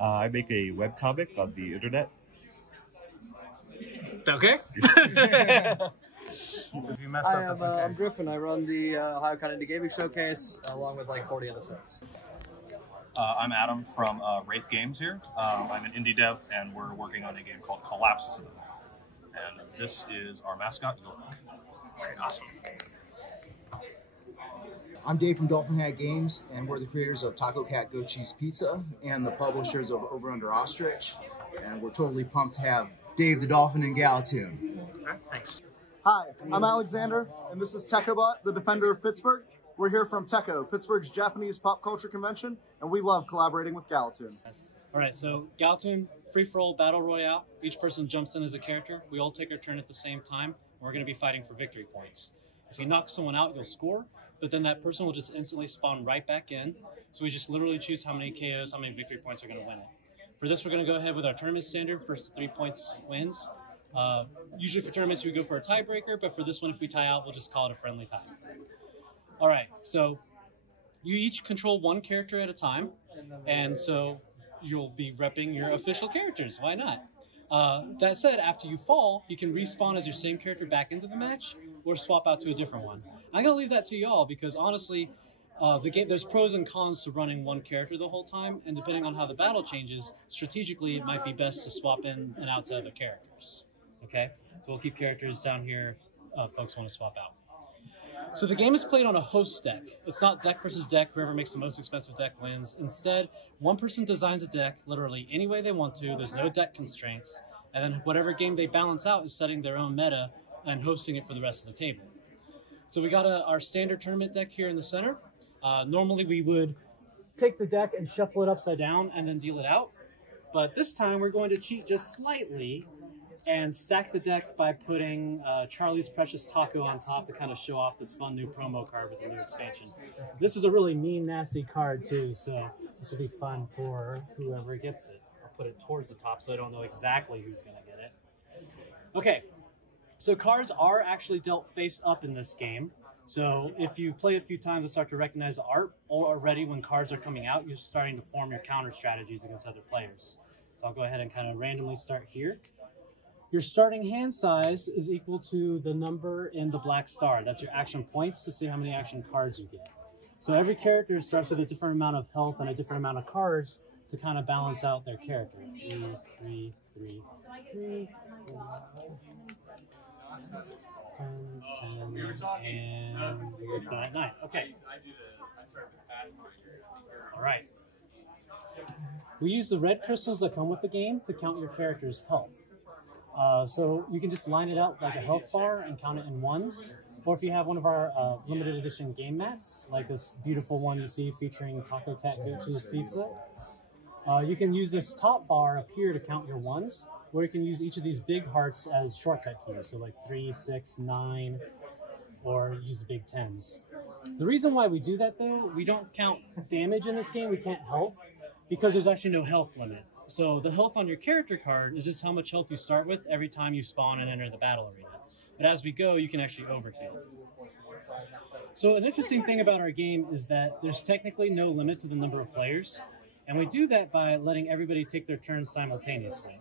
I make a webcomic on the internet. Okay. I'm Griffin. I run the Ohayocon Indie Gaming Showcase along with like 40 other friends. I'm Adam from Wraith Games here. I'm an indie dev, and we're working on a game called Collapses. And this is our mascot, York. Very awesome. I'm Dave from Dolphin Hat Games, and we're the creators of Taco Cat Goat Cheese Pizza and the publishers of Over Under Ostrich. And we're totally pumped to have Dave the Dolphin in Galatune. Okay, thanks. Hi, I'm Alexander, and this is Tekobot, the Defender of Pittsburgh. We're here from Teko, Pittsburgh's Japanese pop culture convention, and we love collaborating with Galatune. All right, so Galatune, free-for-all battle royale. Each person jumps in as a character. We all take our turn at the same time, and we're going to be fighting for victory points. If you knock someone out, you'll score, but then that person will just instantly spawn right back in. So we just literally choose how many KOs, how many victory points are going to win it. For this, we're going to go ahead with our tournament standard. First 3 points wins. Usually for tournaments, we go for a tiebreaker, but for this one, if we tie out, we'll just call it a friendly tie. All right, so you each control one character at a time, and so you'll be repping your official characters. Why not? That said, after you fall, you can respawn as your same character back into the match, or swap out to a different one. I'm going to leave that to y'all because honestly, the game, there's pros and cons to running one character the whole time, and depending on how the battle changes, strategically it might be best to swap in and out to other characters. Okay, so we'll keep characters down here if folks want to swap out. So the game is played on a host deck. It's not deck versus deck, whoever makes the most expensive deck wins. Instead, one person designs a deck literally any way they want to. There's no deck constraints. And then whatever game they balance out is setting their own meta and hosting it for the rest of the table. So we got our standard tournament deck here in the center. Normally we would take the deck and shuffle it upside down and then deal it out. But this time we're going to cheat just slightly and stack the deck by putting Charlie's Precious Taco on top to kind of show off this fun new promo card with the new expansion. This is a really mean, nasty card too, so this will be fun for whoever gets it. I'll put it towards the top so I don't know exactly who's going to get it. Okay, so cards are actually dealt face up in this game. So if you play a few times and start to recognize the art, already when cards are coming out, you're starting to form your counter strategies against other players. So I'll go ahead and kind of randomly start here. Your starting hand size is equal to the number in the black star. That's your action points to see how many action cards you get. So every character starts with a different amount of health and a different amount of cards to kind of balance out their character. 3, 3, 3, 4, 10, and we're done at 9. Okay. All right. We use the red crystals that come with the game to count your character's health. So you can just line it out like a health bar and count it in ones. Or if you have one of our limited edition game mats, like this beautiful one you see featuring Taco Cat Goat Cheese Pizza, you can use this top bar up here to count your ones, or you can use each of these big hearts as shortcut keys, so like 3, 6, 9, or use the big 10s. The reason why we do that though, we don't count damage in this game, we count health, because there's actually no health limit. So the health on your character card is just how much health you start with every time you spawn and enter the battle arena. But as we go, you can actually overkill. So an interesting thing about our game is that there's technically no limit to the number of players, and we do that by letting everybody take their turns simultaneously.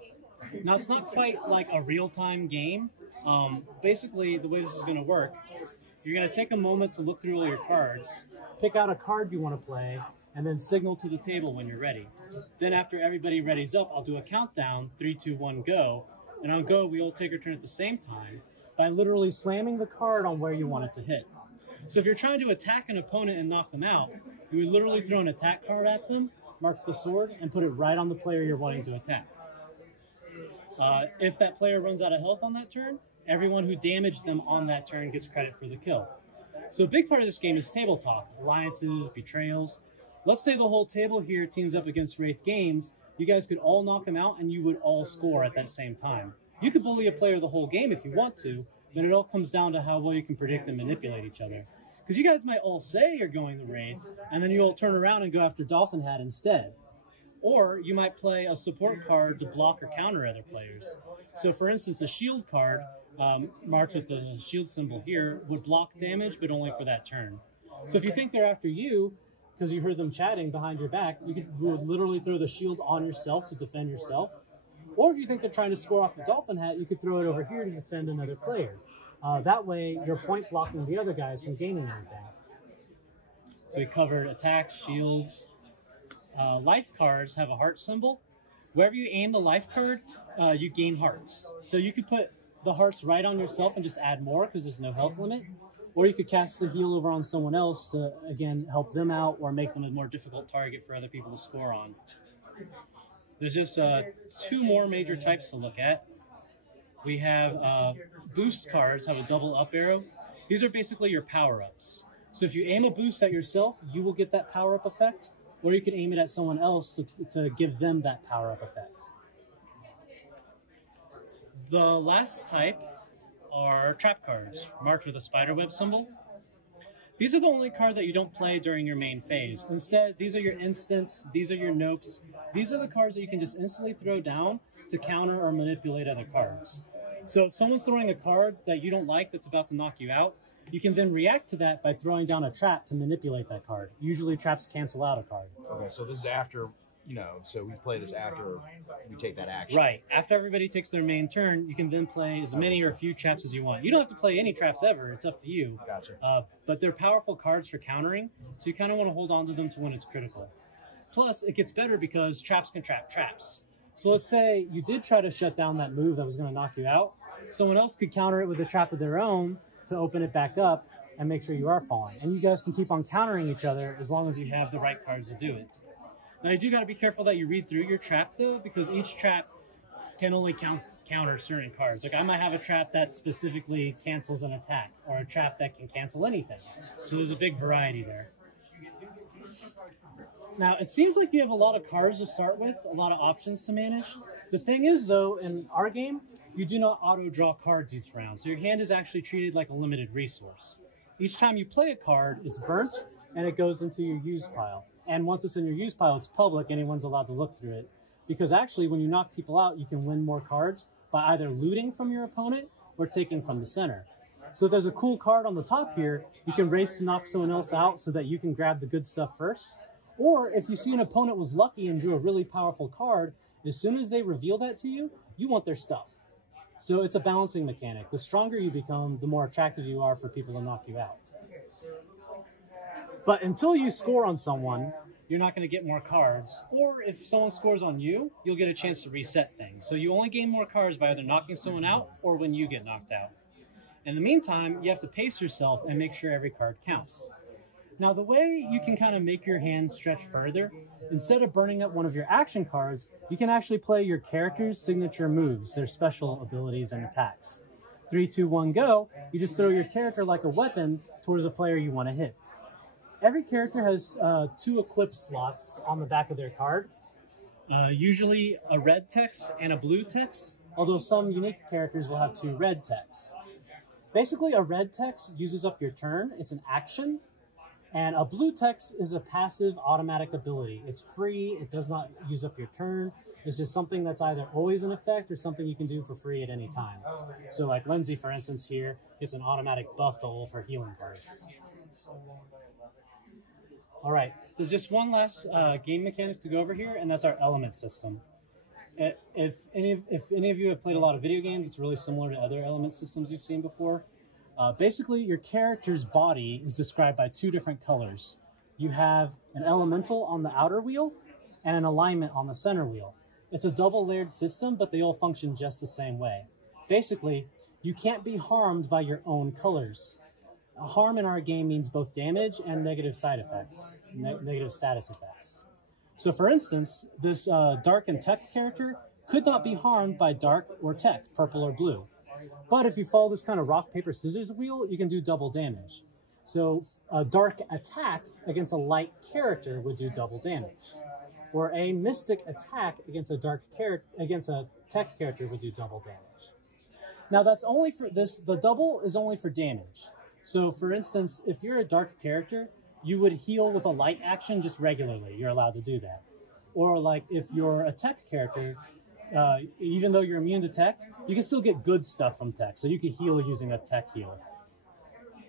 Now, it's not quite like a real-time game. Basically, the way this is going to work, you're going to take a moment to look through all your cards, pick out a card you want to play, and then signal to the table when you're ready. Then after everybody readies up, I'll do a countdown, 3, 2, 1, go. And on go, we all take our turn at the same time by literally slamming the card on where you want it to hit. So if you're trying to attack an opponent and knock them out, you would literally throw an attack card at them, mark the sword, and put it right on the player you're wanting to attack. If that player runs out of health on that turn, everyone who damaged them on that turn gets credit for the kill. So a big part of this game is table talk, alliances, betrayals. Let's say the whole table here teams up against Wraith Games. You guys could all knock them out and you would all score at that same time. You could bully a player the whole game if you want to, but it all comes down to how well you can predict and manipulate each other. Because you guys might all say you're going the Wraith, and then you all turn around and go after Dolphin Hat instead. Or you might play a support card to block or counter other players. So for instance, a shield card, marked with the shield symbol here, would block damage, but only for that turn. So if you think they're after you, because you heard them chatting behind your back, you would literally throw the shield on yourself to defend yourself. Or if you think they're trying to score off the dolphin hat, you could throw it over here to defend another player. That way, you're point blocking the other guys from gaining anything. So we covered attacks, shields. Life cards have a heart symbol. Wherever you aim the life card, you gain hearts. So you could put the hearts right on yourself and just add more because there's no health limit. Or you could cast the heal over on someone else to, again, help them out or make them a more difficult target for other people to score on. There's just 2 more major types to look at. We have boost cards have a double up arrow. These are basically your power-ups. So if you aim a boost at yourself, you will get that power-up effect, or you can aim it at someone else to give them that power-up effect. The last type are trap cards, marked with a spiderweb symbol. These are the only card that you don't play during your main phase. Instead, these are your instants, these are your nopes. These are the cards that you can just instantly throw down to counter or manipulate other cards. So if someone's throwing a card that you don't like that's about to knock you out, you can then react to that by throwing down a trap to manipulate that card. Usually traps cancel out a card. Okay, so this is after, so we play this after we take that action. Right. After everybody takes their main turn, you can then play as many or few traps as you want. You don't have to play any traps ever. It's up to you. Gotcha. But they're powerful cards for countering, so you kind of want to hold on to them to when it's critical. Plus, it gets better because traps can trap traps. So let's say you did try to shut down that move that was going to knock you out. Someone else could counter it with a trap of their own to open it back up and make sure you are falling. And you guys can keep on countering each other as long as you have the right cards to do it. Now, you do got to be careful that you read through your trap, though, because each trap can only counter certain cards. Like, I might have a trap that specifically cancels an attack, or a trap that can cancel anything. So there's a big variety there. Now, it seems like you have a lot of cards to start with, a lot of options to manage. The thing is, though, in our game, you do not auto-draw cards each round, so your hand is actually treated like a limited resource. Each time you play a card, it's burnt, and it goes into your use pile. And once it's in your use pile, it's public, anyone's allowed to look through it. Because actually, when you knock people out, you can win more cards by either looting from your opponent or taking from the center. So if there's a cool card on the top here, you can race to knock someone else out so that you can grab the good stuff first. Or if you see an opponent was lucky and drew a really powerful card, as soon as they reveal that to you, you want their stuff. So it's a balancing mechanic. The stronger you become, the more attractive you are for people to knock you out. But until you score on someone, you're not going to get more cards. Or if someone scores on you, you'll get a chance to reset things. So you only gain more cards by either knocking someone out or when you get knocked out. In the meantime, you have to pace yourself and make sure every card counts. Now, the way you can kind of make your hand stretch further, instead of burning up one of your action cards, you can actually play your character's signature moves, their special abilities and attacks. 3, 2, 1, go, you just throw your character like a weapon towards a player you want to hit. Every character has 2 equip slots on the back of their card, usually a red text and a blue text, although some unique characters will have 2 red texts. Basically, a red text uses up your turn, it's an action, and a blue text is a passive automatic ability. It's free, it does not use up your turn. It's just something that's either always in effect or something you can do for free at any time. So like Lindsay, for instance, here gets an automatic buff to all of her healing cards. All right, there's just one last game mechanic to go over here, and that's our element system. If any of you have played a lot of video games, it's really similar to other element systems you've seen before. Basically, your character's body is described by 2 different colors. You have an elemental on the outer wheel and an alignment on the center wheel. It's a double-layered system, but they all function just the same way. Basically, you can't be harmed by your own colors. Harm in our game means both damage and negative side effects, negative status effects. So for instance, this dark and tech character could not be harmed by dark or tech, purple or blue. But if you follow this kind of rock, paper, scissors wheel, you can do double damage. So a dark attack against a light character would do double damage. Or a mystic attack against a tech character would do double damage. Now that's only for this, the double is only for damage. So for instance, if you're a dark character, you would heal with a light action just regularly. You're allowed to do that. Or like if you're a tech character, even though you're immune to tech, you can still get good stuff from tech. So you can heal using a tech heal.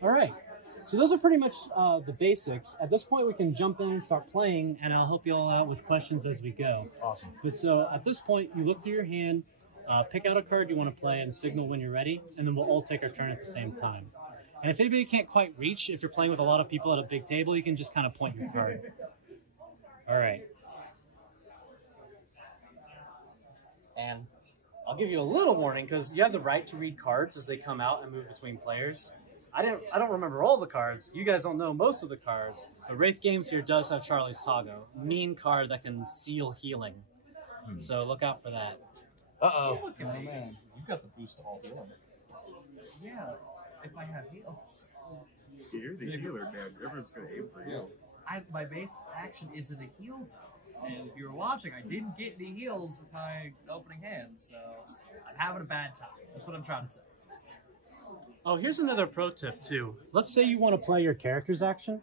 All right. So those are pretty much the basics. At this point, we can jump in and start playing, and I'll help you all out with questions as we go. Awesome. But so at this point, you look through your hand, pick out a card you want to play, and signal when you're ready, and then we'll all take our turn at the same time. And if anybody can't quite reach, if you're playing with a lot of people at a big table, you can just kind of point your card. All right. And I'll give you a little warning, because you have the right to read cards as they come out and move between players. I don't remember all the cards. You guys don't know most of the cards. But Wraith Games here does have Charlie's Tago, mean card that can seal healing. So look out for that. Uh-oh. Oh, man. You've got the boost to all healing. Yeah, if I have heals. You're the healer, man. Everyone's gonna aim for you. My base action isn't a heal, though. And if you were watching, I didn't get any heals with my opening hand, so I'm having a bad time. That's what I'm trying to say. Oh, here's another pro tip, too. Let's say you want to play your character's action.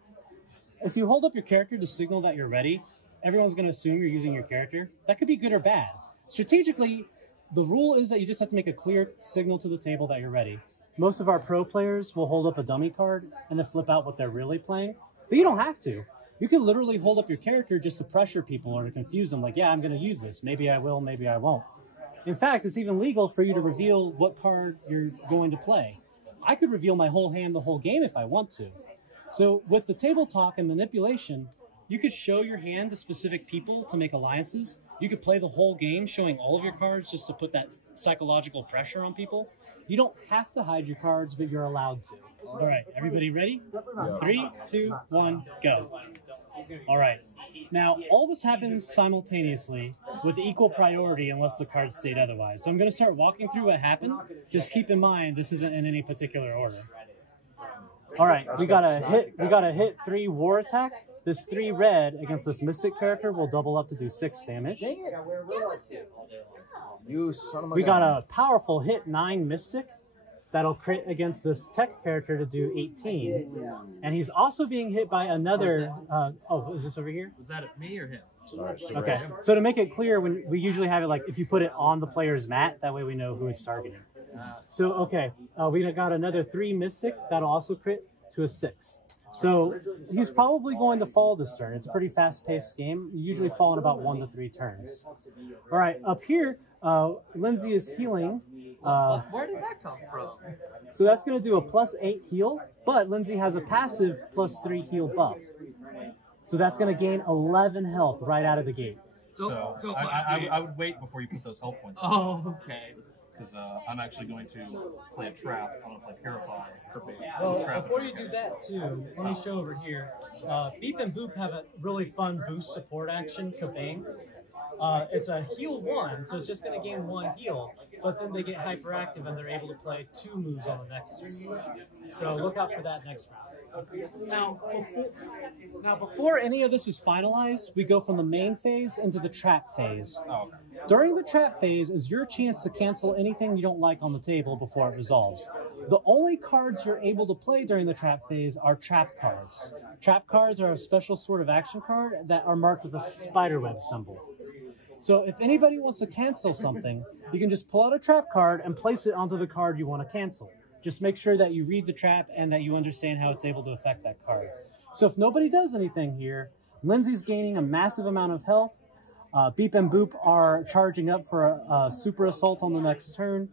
If you hold up your character to signal that you're ready, everyone's going to assume you're using your character. That could be good or bad. Strategically, the rule is that you just have to make a clear signal to the table that you're ready. Most of our pro players will hold up a dummy card and then flip out what they're really playing. But you don't have to. You can literally hold up your character just to pressure people or to confuse them. Like, yeah, I'm going to use this. Maybe I will, maybe I won't. In fact, it's even legal for you to reveal what card you're going to play. I could reveal my whole hand the whole game if I want to. So with the table talk and manipulation, you could show your hand to specific people to make alliances. You could play the whole game showing all of your cards just to put that psychological pressure on people. You don't have to hide your cards, but you're allowed to. All right, everybody ready? 3, 2, 1, go. All right. Now, all this happens simultaneously with equal priority unless the cards state otherwise. So I'm going to start walking through what happened. Just keep in mind this isn't in any particular order. All right, we got a hit 3 war attack. This 3 red against this mystic character will double up to do 6 damage. You son of a We got gun. a powerful hit 9 mystic that'll crit against this tech character to do 18. And he's also being hit by another. Oh, is this over here? Was that me or him? Okay. So to make it clear, when we usually have it like if you put it on the player's mat, that way we know who it's targeting. So okay, we got another 3 mystic that'll also crit to a 6. So he's probably going to fall this turn. It's a pretty fast-paced game. You usually fall in about 1 to 3 turns. All right, up here, Lindsay is healing. Where did that come from? So that's going to do a +8 heal, but Lindsay has a passive +3 heal buff. So that's going to gain 11 health right out of the gate. So I would wait before you put those health points in. Oh, okay. Because I'm actually going to play a trap. I'm going to play Purify. Well, before you do that too, let me show over here. Beep and Boop have a really fun boost support action, Kabang. It's a heal 1, so it's just going to gain 1 heal, but then they get hyperactive and they're able to play 2 moves on the next turn. So look out for that next round. Now, before any of this is finalized, we go from the main phase into the trap phase. Oh, okay. During the trap phase is your chance to cancel anything you don't like on the table before it resolves. The only cards you're able to play during the trap phase are trap cards. Trap cards are a special sort of action card that are marked with a spiderweb symbol. So if anybody wants to cancel something, you can just pull out a trap card and place it onto the card you want to cancel. Just make sure that you read the trap and that you understand how it's able to affect that card. So if nobody does anything here, Lindsay's gaining a massive amount of health. Beep and Boop are charging up for a super assault on the next turn.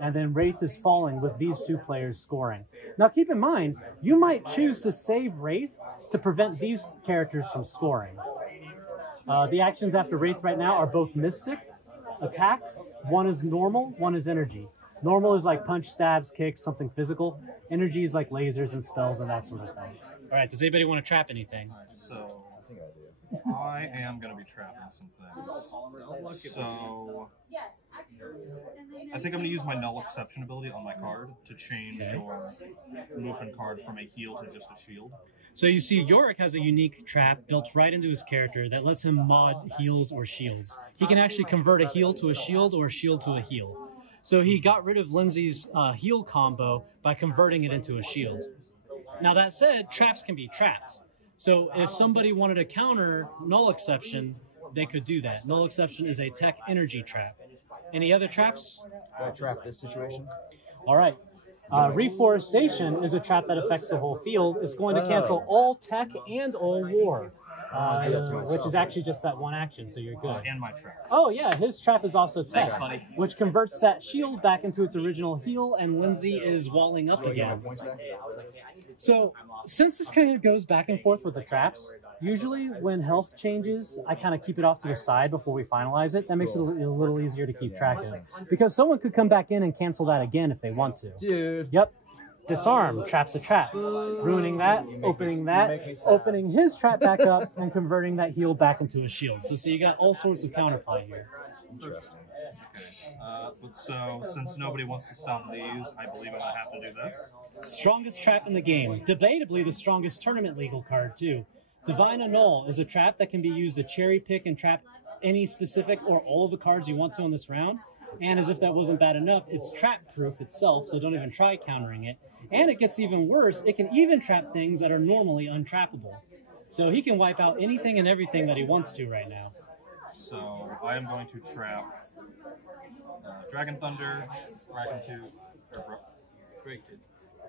And then Wraith is falling with these 2 players scoring. Now keep in mind, you might choose to save Wraith to prevent these characters from scoring. The actions after Wraith right now are both Mystic attacks. One is normal, one is energy. Normal is like punch, stabs, kicks, something physical. Energy is like lasers and spells and that sort of thing. All right, does anybody want to trap anything? All right, so I am going to be trapping some things. So I think I'm going to use my null exception ability on my card to change your movement card from a heal to just a shield. So you see Yorick has a unique trap built right into his character that lets him mod heals or shields. He can actually convert a heal to a shield or a shield to a heal. So he got rid of Lindsay's heal combo by converting it into a shield. Now that said, traps can be trapped. So if somebody wanted to counter null exception, they could do that. Null exception is a tech energy trap. Any other traps? Can I trap this situation? All right. Reforestation is a trap that affects the whole field. It's going to cancel all tech and all war, which is actually just that one action, so you're good. And my trap. Oh yeah, his trap is also tech, Thanks, buddy. which converts that shield back into its original heal, and Lindsay is walling up again. So, since this kind of goes back and forth with the traps, usually when health changes, I kind of keep it off to the side before we finalize it. That makes it a little easier to keep track of. Because someone could come back in and cancel that again if they want to. Dude. Yep. Disarm, trap's a trap. Ruining that, opening his trap back up, and converting that heal back into a shield. So you got all sorts of counterplay here. Interesting. But so, since nobody wants to stop these, I believe I'm going to have to do this. Strongest trap in the game. Debatably the strongest tournament legal card, too. Divine Annul is a trap that can be used to cherry pick and trap any specific or all of the cards you want to in this round. And as if that wasn't bad enough, it's trap-proof itself, so don't even try countering it. And it gets even worse, it can even trap things that are normally untrappable. So he can wipe out anything and everything that he wants to right now. So I am going to trap Dragon Thunder, Dragon Tooth, or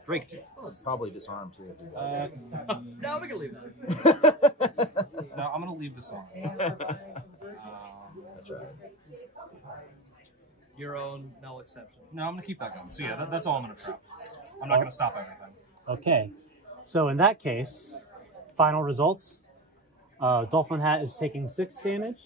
Drake tooth. Probably disarm too. No, we can leave that. No, I'm going to leave this on. That's right. Your own, no exception. No, I'm going to keep that going. So yeah, that's all I'm going to trap. I'm not going to stop everything. Okay, so in that case, final results. Dolphin Hat is taking 6 damage.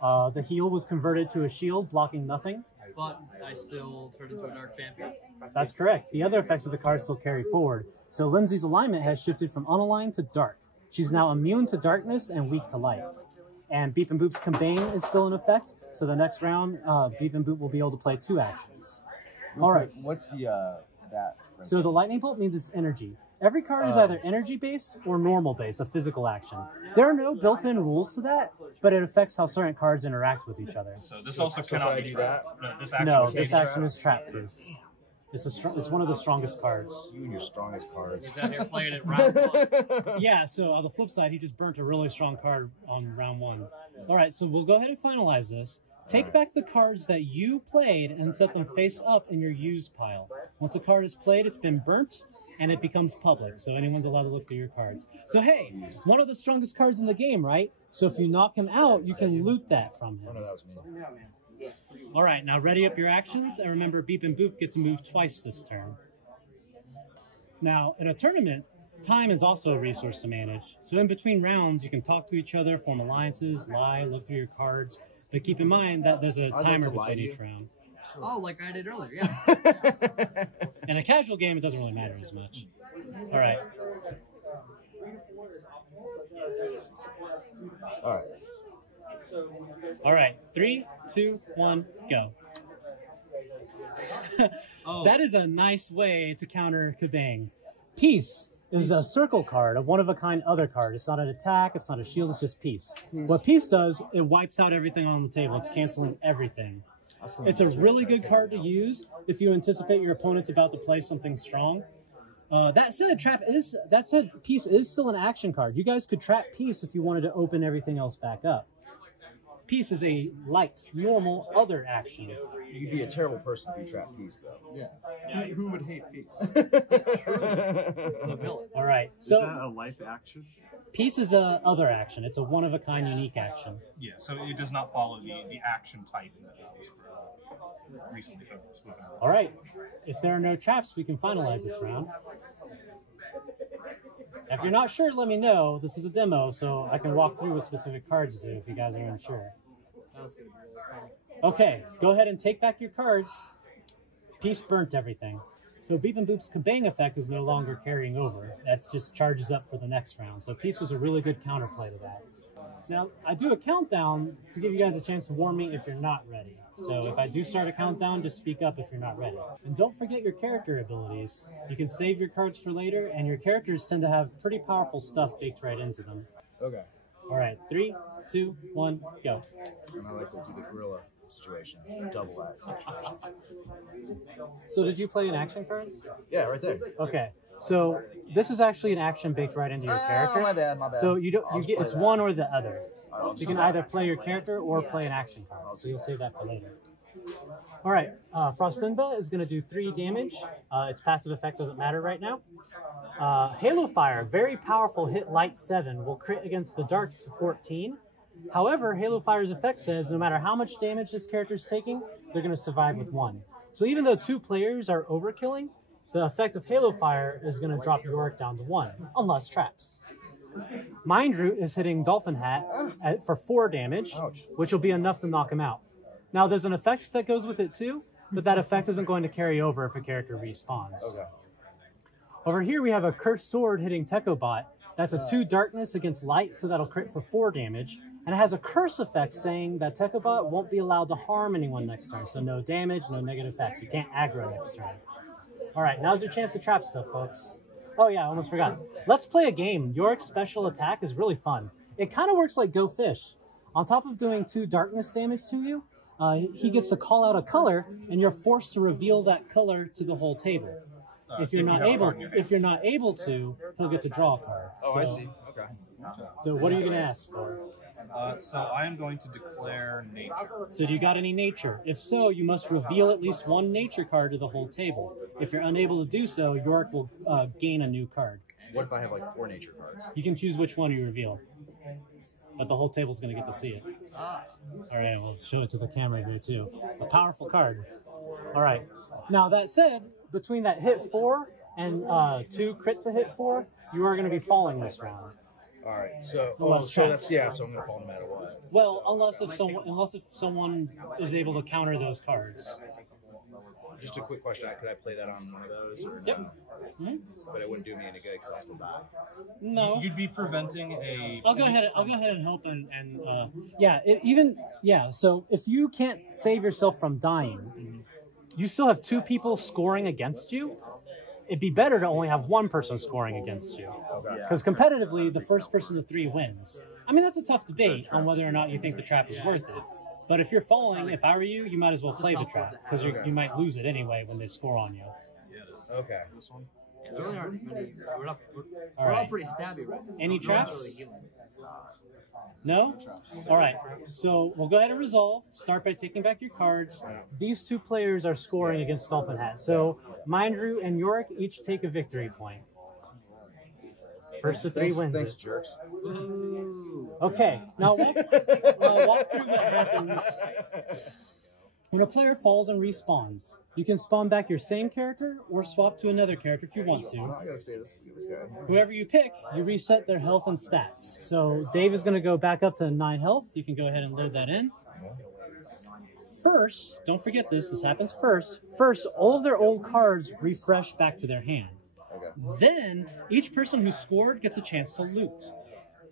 The heal was converted to a shield, blocking nothing. But I still turn into a dark champion. That's correct. The other effects of the card still carry forward. So Lindsay's alignment has shifted from unaligned to dark. She's now immune to darkness and weak to light. And Beep and Boop's Combine is still in effect. So the next round, Beep and Boop will be able to play 2 actions. All right. What's the that? So the lightning bolt means it's energy. Every card is either energy-based or normal-based, a physical action. There are no built-in rules to that, but it affects how certain cards interact with each other. So this also cannot be trapped. No, this action is trap-proof. It's one of the strongest cards. You and your strongest cards. He's out here playing it round 1. Yeah, so on the flip side, he just burnt a really strong card on round 1. All right, so we'll go ahead and finalize this. Take back the cards that you played and set them face up in your used pile. Once a card is played, it's been burnt, and it becomes public, so anyone's allowed to look through your cards. So hey, one of the strongest cards in the game, right? So if you knock him out, you can loot that from him. Oh, no, that was me. All right, now ready up your actions, and remember Beep and Boop get to move twice this turn. Now, in a tournament, time is also a resource to manage. So in between rounds, you can talk to each other, form alliances, lie, look through your cards, but keep in mind that there's a timer between each round. Oh, like I did earlier, yeah. In a casual game, it doesn't really matter as much. All right. All right. All right. 3, 2, 1, go. That is a nice way to counter Kabang. Peace is a circle card, a one-of-a-kind other card. It's not an attack, it's not a shield, it's just peace. What peace does, it wipes out everything on the table. It's canceling everything. It's a really good card to use if you anticipate your opponent's about to play something strong. That said, peace is still an action card. You guys could trap peace if you wanted to open everything else back up. Peace is a light, normal, other action. You'd be a terrible person if you trap peace, though. Yeah. Who would hate peace? All right. Is So that a life action? peace is a other action. It's a one-of-a-kind, unique action. Yeah, so it does not follow the action type that was recently spoken about. All right. If there are no traps, we can finalize this round. If you're not sure, let me know. This is a demo, so I can walk through what specific cards do if you guys are unsure. Okay, go ahead and take back your cards. Peace burnt everything. So Beep and Boop's Kabang effect is no longer carrying over. That just charges up for the next round. So Peace was a really good counterplay to that. Now, I do a countdown to give you guys a chance to warn me if you're not ready. So if I do start a countdown, just speak up if you're not ready. And don't forget your character abilities. You can save your cards for later, and your characters tend to have pretty powerful stuff baked right into them. Okay. All right, 3, 2, 1, go. And I like to do the gorilla situation, double that situation. So did you play an action card? Yeah, right there. Okay. So this is actually an action baked right into your character. My bad, my bad. So you don't I'll you get play it's that. one or the other. I'll So you can either play your character or play an action card. So you'll save that for later. All right, Frostinva is going to do 3 damage. Its passive effect doesn't matter right now. Halo Fire, very powerful, hit light 7, will crit against the dark to 14. However, Halo Fire's effect says no matter how much damage this character is taking, they're going to survive with 1. So even though 2 players are overkilling, the effect of Halo Fire is going to drop Yorick down to 1, unless traps. Mind Root is hitting Dolphin Hat for 4 damage, which will be enough to knock him out. Now, there's an effect that goes with it too, but that effect isn't going to carry over if a character respawns. Okay. Over here, we have a Cursed Sword hitting Tekobot. That's a 2 darkness against light, so that'll crit for 4 damage. And it has a curse effect saying that Tekobot won't be allowed to harm anyone next turn, so no damage, no negative effects. You can't aggro next turn. All right, now's your chance to trap stuff, folks. Oh yeah, I almost forgot. Let's play a game. Yorick's special attack is really fun. It kind of works like Go Fish. On top of doing 2 darkness damage to you, he gets to call out a color, and you're forced to reveal that color to the whole table. If you're not able to, he'll get to draw a card. Oh, I see. Okay. So what are you going to ask for? So I am going to declare nature. So do you got any nature? If so, you must reveal at least 1 nature card to the whole table. If you're unable to do so, Yorick will gain a new card. What if I have like 4 nature cards? You can choose which one you reveal. But the whole table's going to get to see it. All right, we'll show it to the camera here too. A powerful card. All right. Now that said, between that hit 4 and 2 crit to hit 4, you are going to be falling this round. All right, so so that's so I'm gonna fall no matter what. Well, unless if someone is able to counter those cards. Just a quick question: could I play that on one of those? Or yep. No? But it wouldn't do me any good because I'll still die. No. You'd be preventing a. I'll go ahead and help So if you can't save yourself from dying, you still have 2 people scoring against you. It'd be better to only have 1 person scoring against you. Because competitively, the first person to 3 wins. I mean, that's a tough debate on whether or not you think the trap is worth it. But if you're falling, if I were you, you might as well play the trap. Because you might lose it anyway when they score on you. Okay. This one? Yeah, we're all pretty stabby right now. Any traps? No? All right. So we'll go ahead and resolve. Start by taking back your cards. These 2 players are scoring against Dolphin Hat. So Mindrew and Yorick each take a victory point. First to 3 wins. Thanks, jerks. Okay. Now walk through what happens when a player falls and respawns. You can spawn back your same character or swap to another character if you want to. I gotta stay this guy. Whoever you pick, you reset their health and stats. So Dave is going to go back up to 9 health. You can go ahead and load that in. First, don't forget this happens first. First, all of their old cards refresh back to their hand. Okay. Then, each person who scored gets a chance to loot.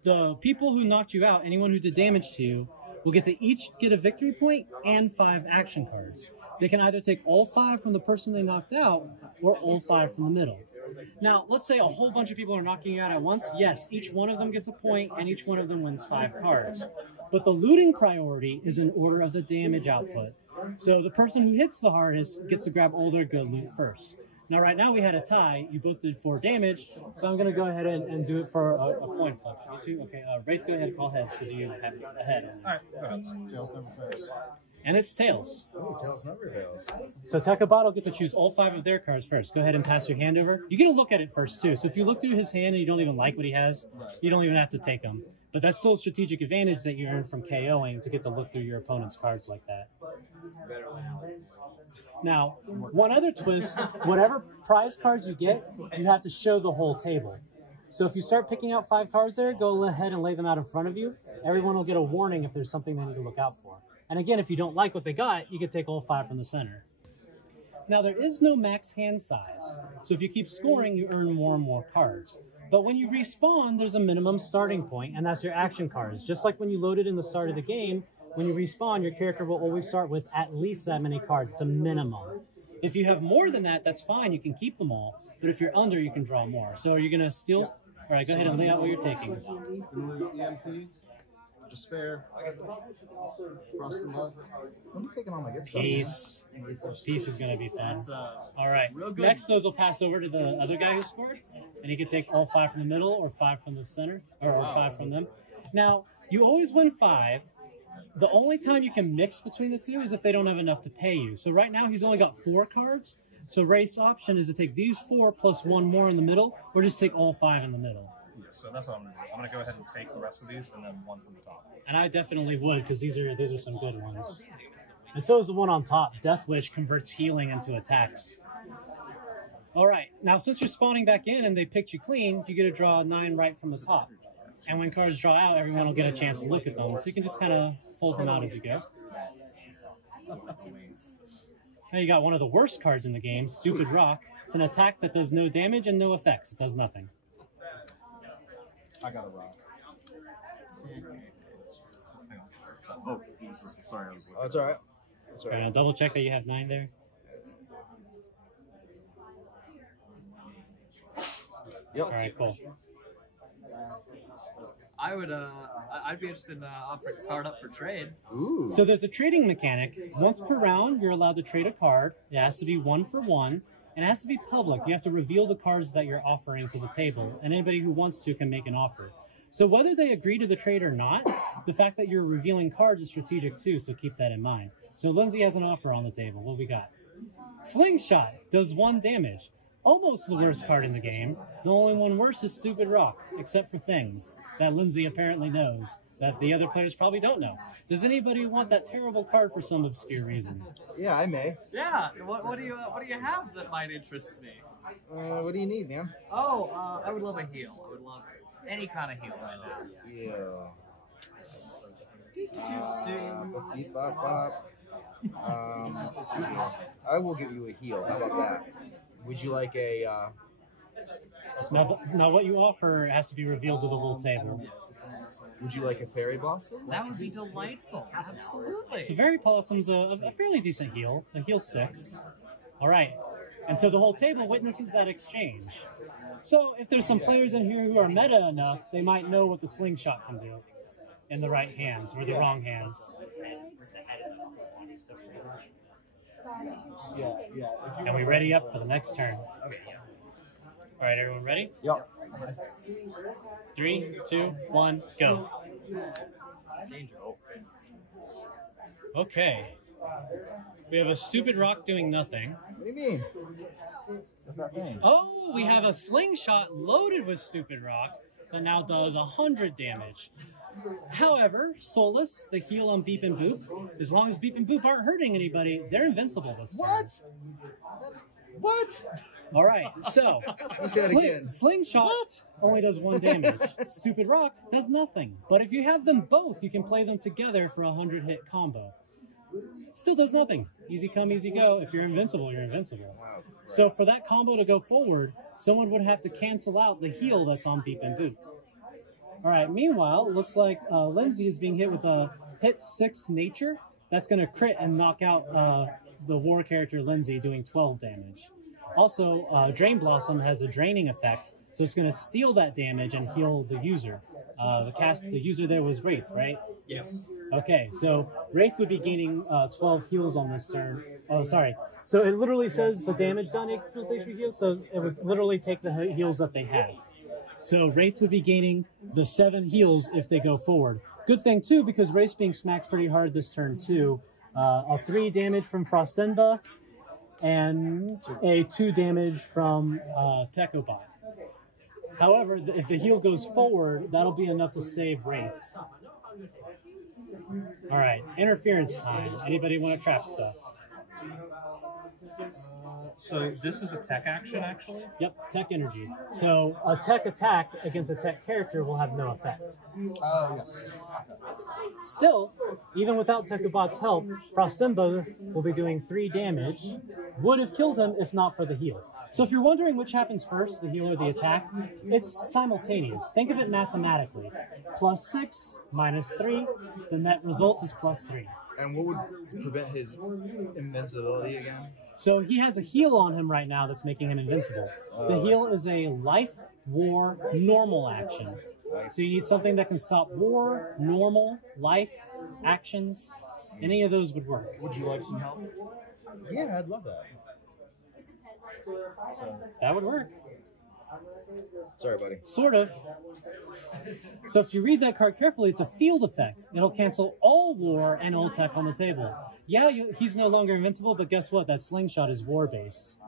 The people who knocked you out, anyone who did damage to you, will get to each get a victory point and 5 action cards. They can either take all 5 from the person they knocked out or all 5 from the middle. Now, let's say a whole bunch of people are knocking you out at once. Yes, each one of them gets a point and each one of them wins 5 cards. But the looting priority is in order of the damage output. So the person who hits the hardest gets to grab all their good loot first. Now, right now we had a tie. You both did 4 damage, so I'm going to go ahead and do it for a coin flip. You 2? Okay, Wraith, go ahead and call heads because you have a head. All right, Tails never fails. And it's tails. Oh, tails never fails. So Tekobot will get to choose all 5 of their cards first. Go ahead and pass your hand over. You get to look at it first, too. So if you look through his hand and you don't even like what he has, you don't even have to take him. But that's still a strategic advantage that you earn from KOing to get to look through your opponent's cards like that. Now, one other twist, whatever prize cards you get, you have to show the whole table. So if you start picking out 5 cards there, go ahead and lay them out in front of you. Everyone will get a warning if there's something they need to look out for. And again, if you don't like what they got, you can take all 5 from the center. Now, there is no max hand size. So if you keep scoring, you earn more and more cards. But when you respawn, there's a minimum starting point, and that's your action cards. Just like when you loaded in the start of the game, when you respawn, your character will always start with at least that many cards. It's a minimum. If you have more than that, that's fine. You can keep them all. But if you're under, you can draw more. So are you going to steal? Yeah. All right, go ahead and lay out what you're taking. EMP, Despair, Frost and Love. I'm taking all my good stuff. Peace. Peace is going to be fun. All right. Next, those will pass over to the other guy who scored. And he can take all 5 from the middle or 5 from the center, or 5 from them. Now, you always win 5. The only time you can mix between the two is if they don't have enough to pay you. So right now he's only got 4 cards. So Wraith's option is to take these 4 plus 1 more in the middle, or just take all 5 in the middle. Yeah, so that's what I'm going to do. I'm going to go ahead and take the rest of these and then 1 from the top. And I definitely would, because these are some good ones. And so is the one on top. Death Wish converts healing into attacks. All right, now since you're spawning back in and they picked you clean, you get to draw 9 right from the top. And when cards draw out, everyone will get a chance to look at them. So you can just kind of fold them out as you go. Now you got one of the worst cards in the game, Stupid Rock. It's an attack that does no damage and no effects. It does nothing. I got a rock. Oh, sorry, I was looking. Oh, that's all right. That's all right. Now double check that you have 9 there. Yep. All right, cool. I would, I'd be interested in offering a card up for trade. Ooh. So there's a trading mechanic. Once per round, you're allowed to trade a card. It has to be 1 for 1, and it has to be public. You have to reveal the cards that you're offering to the table, and anybody who wants to can make an offer. So whether they agree to the trade or not, the fact that you're revealing cards is strategic too, so keep that in mind. So Lindsay has an offer on the table. What we got? Slingshot does 1 damage. Almost the worst card in the game. The only one worse is Stupid Rock, except for things that Lindsay apparently knows that the other players probably don't know. Does anybody want that terrible card for some obscure reason? Yeah, I may. Yeah. What do you have that might interest me? What do you need, man? Oh, I would love a heal. I would love any kind of heal right now. Yeah. Beep, bop, bop. Let's see here. I will give you a heal. How about that? Would you like a? Now what you offer has to be revealed to the whole table. Would you like a fairy blossom? That would be delightful. Absolutely. So Fairy Blossom's a fairly decent heal. A heal 6. All right. And so the whole table witnesses that exchange. So if there's some players in here who are meta enough, they might know what the slingshot can do in the right hands or the wrong hands. Yeah. And we ready up for the next turn. All right, everyone ready? Yep. 3, 2, 1, go. Okay. We have a Stupid Rock doing nothing. What do you mean? What's that thing? Oh, we have a slingshot loaded with Stupid Rock that now does 100 damage. However, Solus, the heal on Beep and Boop, as long as Beep and Boop aren't hurting anybody, they're invincible this turn. What? All right, so Say that again. Slingshot only does 1 damage. Stupid Rock does nothing. But if you have them both, you can play them together for a 100-hit combo. Still does nothing. Easy come, easy go. If you're invincible, you're invincible. Wow. So for that combo to go forward, someone would have to cancel out the heal that's on Beep and Boop. All right, meanwhile, it looks like Lindsay is being hit with a hit 6 nature. That's going to crit and knock out the war character Lindsay, doing 12 damage. Also, Drain Blossom has a draining effect, so it's going to steal that damage and heal the user. The user there was Wraith, right? Yes. Okay, so Wraith would be gaining 12 heals on this turn. Oh, sorry. So it literally says the damage done equals HP heals, so it would literally take the heals that they have. So Wraith would be gaining the 7 heals if they go forward. Good thing, too, because Wraith's being smacked pretty hard this turn, too. A 3 damage from Frostenba and a 2 damage from Tekobot. However, if the heal goes forward, that'll be enough to save Wraith. All right, interference time. Anybody want to trap stuff? So this is a tech action, actually? Yep, tech energy. So a tech attack against a tech character will have no effect. Oh, yes. Still, even without Tekobot's help, Frostimbo will be doing 3 damage. Would have killed him if not for the heal. So if you're wondering which happens first, the heal or the attack, it's simultaneous. Think of it mathematically. +6, -3, the net result is +3. And what would prevent his invincibility again? So he has a heal on him right now that's making him invincible. The heal is a life, war, normal action. So you need something that can stop war, normal, life, actions. Any of those would work. Would you like some help? Yeah, I'd love that. So that would work. Sorry, buddy. Sort of. So if you read that card carefully, it's a field effect. It'll cancel all war and all tech on the table. Yeah, he's no longer invincible, but guess what? That slingshot is war base.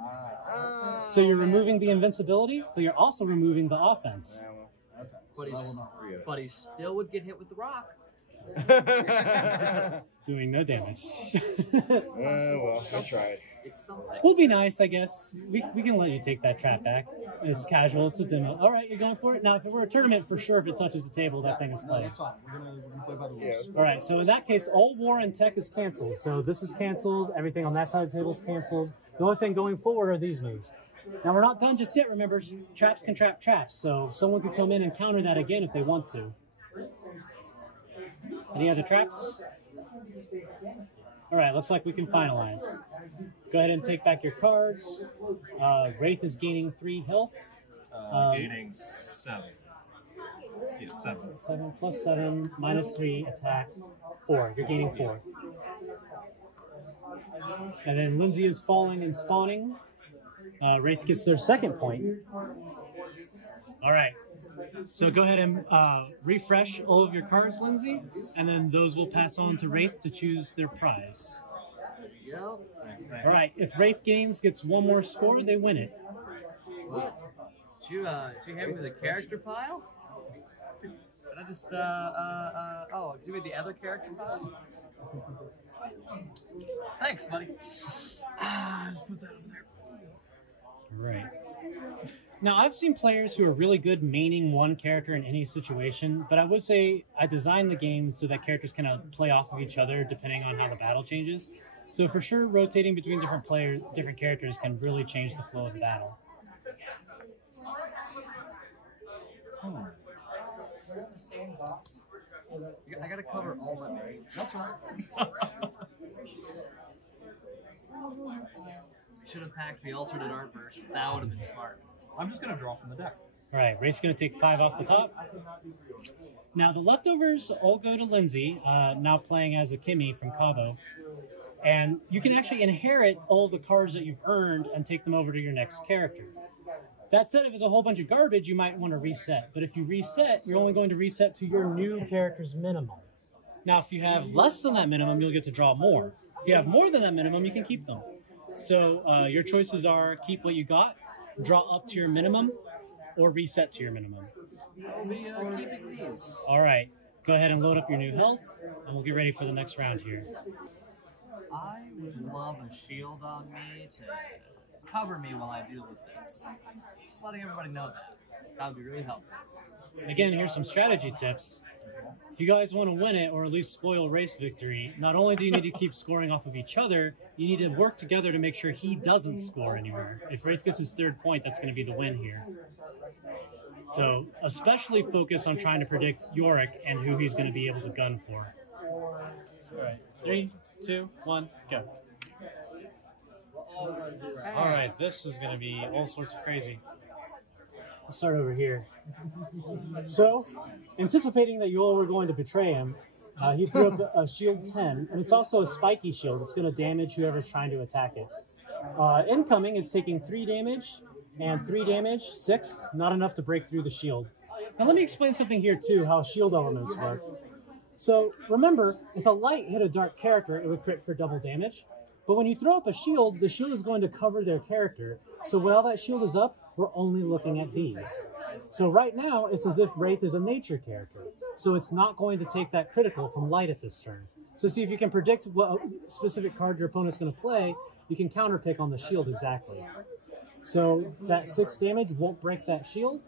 So you're removing the invincibility, but you're also removing the offense. But he still would get hit with the rock. Doing no damage. Well, I tried. It's something. We'll be nice, I guess. We can let you take that trap back. It's casual. It's a demo. All right, you're going for it? Now, if it were a tournament, for sure, if it touches the table, that thing is No, played. that's fine. We're gonna play by the rules. All right, so in that case, all war and tech is canceled. So this is canceled. Everything on that side of the table is canceled. The only thing going forward are these moves. Now, we're not done just yet. Remember, traps can trap traps. So someone could come in and counter that again if they want to. Any other traps? All right, looks like we can finalize. Go ahead and take back your cards. Wraith is gaining 3 health. Gaining 7. Yeah, 7. 7 plus 7 minus 3 attack 4. You're gaining 4. And then Lindsay is falling and spawning. Wraith gets their 2nd point. All right. So go ahead and refresh all of your cards, Lindsay, and then those will pass on to Wraith to choose their prize. Yep. All right. If Wraith gains gets 1 more score, they win it. Well, did you hand me the character pile? Did I just, oh, did you mean the other character pile? Thanks, buddy. Just put that over there. Right. Now, I've seen players who are really good maining one character in any situation, but I would say I designed the game so that characters kind of play off of each other depending on how the battle changes. So for sure, rotating between different characters can really change the flow of the battle. I gotta cover all my bases. That's fine. Should have packed the alternate art version. That would have been smart. I'm just going to draw from the deck. All right, Ray's going to take 5 off the top. Now, the leftovers all go to Lindsay, now playing as a Kimmy from Cabo. And you can actually inherit all the cards that you've earned and take them over to your next character. That said, if it's a whole bunch of garbage, you might want to reset. But if you reset, you're only going to reset to your new character's minimum. Now, if you have less than that minimum, you'll get to draw more. If you have more than that minimum, you can keep them. So your choices are keep what you got, draw up to your minimum, or reset to your minimum. I'll be keeping these. All right, go ahead and load up your new health, and we'll get ready for the next round here. I would love a shield on me to cover me while I deal with this. Just letting everybody know that. That would be really helpful. Again, here's some strategy tips. If you guys want to win it, or at least spoil race victory, not only do you need to keep scoring off of each other, you need to work together to make sure he doesn't score anywhere. If Wraith gets his 3rd point, that's going to be the win here. So, especially focus on trying to predict Yorick and who he's going to be able to gun for. All right, 3, 2, 1, go. All right, this is going to be all sorts of crazy. Let's start over here. So, anticipating that you all were going to betray him, he threw up a shield 10, and it's also a spiky shield. It's going to damage whoever's trying to attack it. Incoming is taking 3 damage, and 3 damage, 6, not enough to break through the shield. Now let me explain something here too, how shield elements work. So remember, if a light hit a dark character, it would crit for double damage. But when you throw up a shield, the shield is going to cover their character. So while that shield is up, we're only looking at these. So right now, it's as if Wraith is a nature character. So it's not going to take that critical from light at this turn. So see if you can predict what specific card your opponent's going to play, you can counterpick on the shield exactly. So that 6 damage won't break that shield.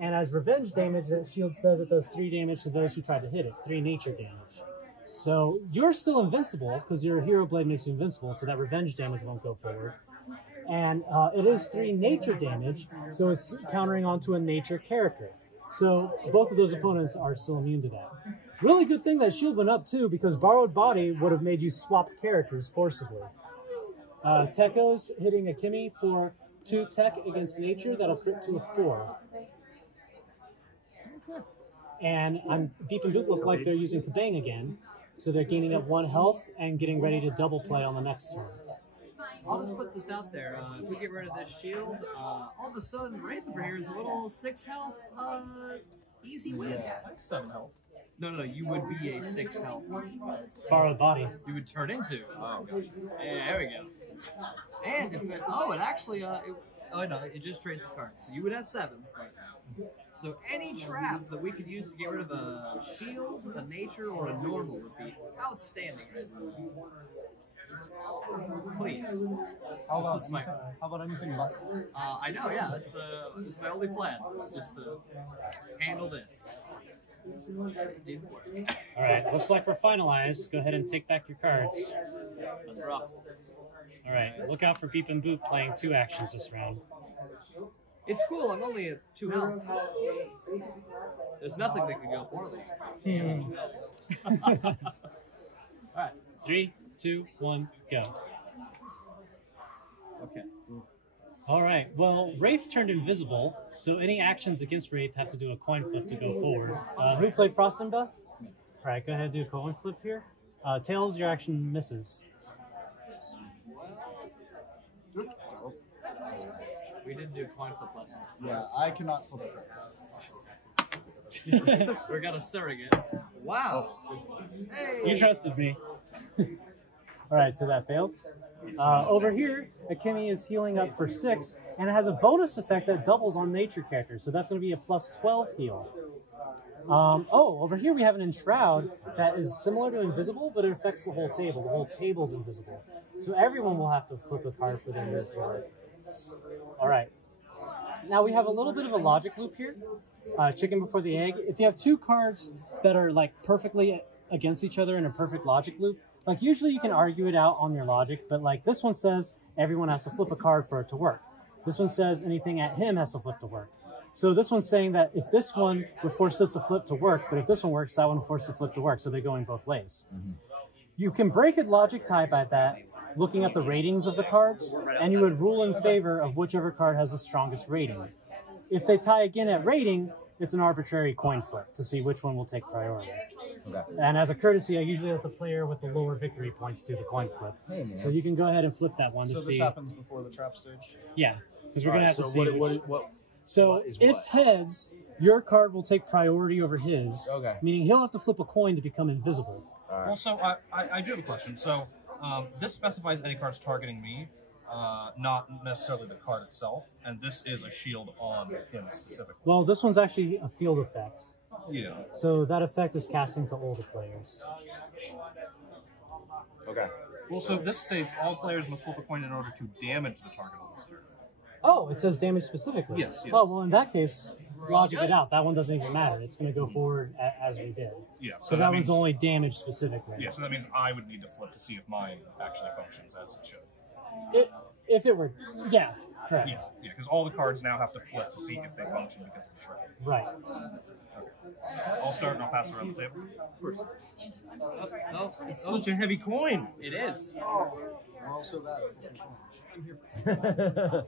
And as revenge damage, that shield says it does 3 damage to those who try to hit it, 3 nature damage. So you're still invincible, because your Hero Blade makes you invincible, so that revenge damage won't go forward. And it is 3 nature damage, so it's countering onto a nature character. So both of those opponents are still immune to that. Really good thing that shield went up too, because Borrowed Body would have made you swap characters forcibly. Tekko's hitting a Kimmy for 2 tech against nature, that'll crit to a 4. And Beep and Boot look like they're using Kabang again, so they're gaining up 1 health and getting ready to double play on the next turn. I'll just put this out there. If we get rid of this shield, all of a sudden, Wraith over here is a little 6 health, easy win. I have 7 health. No, you would be a 6 health. Borrowed body. You would turn into. Oh, Yeah, there we go. And if it, it actually, it just trades the cards. So you would have 7. So any trap that we could use to get rid of a shield, a nature, or a normal would be outstanding right now. Please. How about anything but? I know, yeah. That's my only plan. It's just to handle this. Didn't work. All right, looks like we're finalized. Go ahead and take back your cards. That's rough. All right, look out for Beep and Boop playing 2 actions this round. It's cool. I'm only at 2 health. There's nothing that can go poorly. All right, 3, 2, 1, go. Okay. All right, well, Wraith turned invisible, so any actions against Wraith have to do a coin flip to go forward. Who played Frostimba? All right, go ahead and do a coin flip here. Tails, your action misses. We didn't do coin flip lessons. Yeah, I cannot flip it. We got a surrogate. Wow. Hey. You trusted me. All right, so that fails. Over here, Akemi is healing up for 6, and it has a bonus effect that doubles on nature characters, so that's going to be a plus 12 heal. Over here we have an Enshroud that is similar to Invisible, but it affects the whole table. The whole table's invisible. So everyone will have to flip a card for their move turn. All right. Now we have a little bit of a logic loop here. Chicken before the egg. If you have 2 cards that are like perfectly against each other in a perfect logic loop, like usually you can argue it out on your logic, but like this one says everyone has to flip a card for it to work. This one says anything at him has to flip to work. So this one's saying that if this one would force this to flip to work, but if this one works, that one forced to flip to work. So they're going both ways. Mm-hmm. You can break a logic tie by that, looking at the ratings of the cards, and you would rule in favor of whichever card has the strongest rating. If they tie again at rating, it's an arbitrary coin flip to see which one will take priority. Okay. And as a courtesy, I usually let the player with the lower victory points do the coin flip. Hey, man. So you can go ahead and flip that one to So see. this happens before the trap stage? Yeah, because we're going to have to see. So if heads, your card will take priority over his, Okay. meaning he'll have to flip a coin to become invisible. All right. Well, so I do have a question. So this specifies any cards targeting me, not necessarily the card itself, and this is a shield on him specifically. Well, this one's actually a field effect. Yeah. So that effect is casting to all the players. Okay. Well, so this states all players must flip a coin in order to damage the target on this turn. Oh, it says damage specifically. Yes, yes. Oh, well, in that case, logic it out. That one doesn't even matter. It's going to go forward as we did. Yeah. So Because that one's only damage specifically. Yeah, so that means I would need to flip to see if mine actually functions as it should. If it were, yeah, correct. Yeah, because all the cards now have to flip to see if they function because of the trap. Right. Okay. I'll start and I'll pass around the table. of course. I'm so sorry. I just It's such a heavy coin. It is. We're also bad at flipping coins.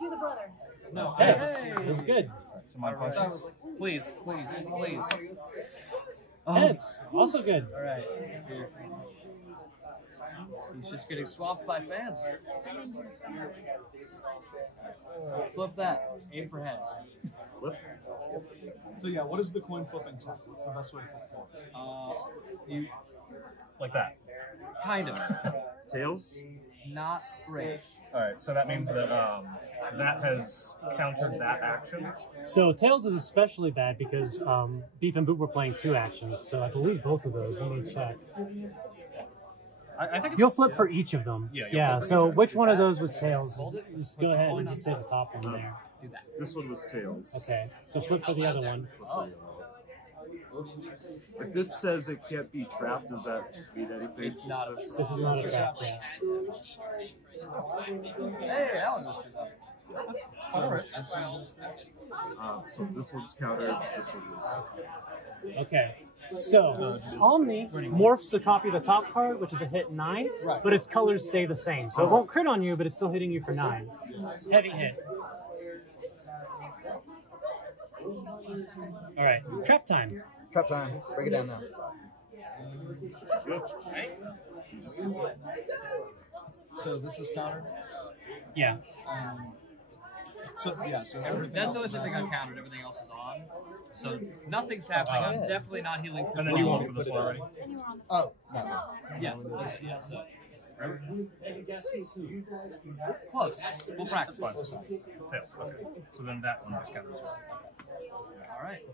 You're the brother. No. Heads. It was good. So mine functions. Please. Heads. Also good. All right. Here. He's just getting swamped by fans. Flip that. Aim for heads. So yeah, what is the coin flipping tech? What's the best way to flip a coin? You Like that. kind of Tails? not great. Alright, so that means that that has countered that action. So Tails is especially bad because Beep and Boop were playing 2 actions. So I believe both of those. Let me check. I think it's, You'll flip for each of them. Yeah, you'll Yeah. flip for So each. which one of those was Tails? Just go ahead and just say the top one there. Do that. This one was Tails. Okay. So flip for the other one. Oh. If this says it can't be trapped, does that mean anything? It's not a This is not a trap. Yeah. Hey, that one was So this one's countered, this one is. Okay. So Omni morphs to copy the top card, which is a hit 9, Right. but its colors stay the same. So it won't crit on you, but it's still hitting you for 9. Heavy hit. All right. Trap time. Trap time. Break it down now. So this is countered. Yeah. So everything That's else the only is thing on. I counted. Everything else is on. So nothing's happening. I'm definitely not healing for And then you 12. want for this one already? Oh, no. Yeah, that's it. Yeah, so. Close. We'll practice. Tails. Okay. So then that one is counted as well. All right.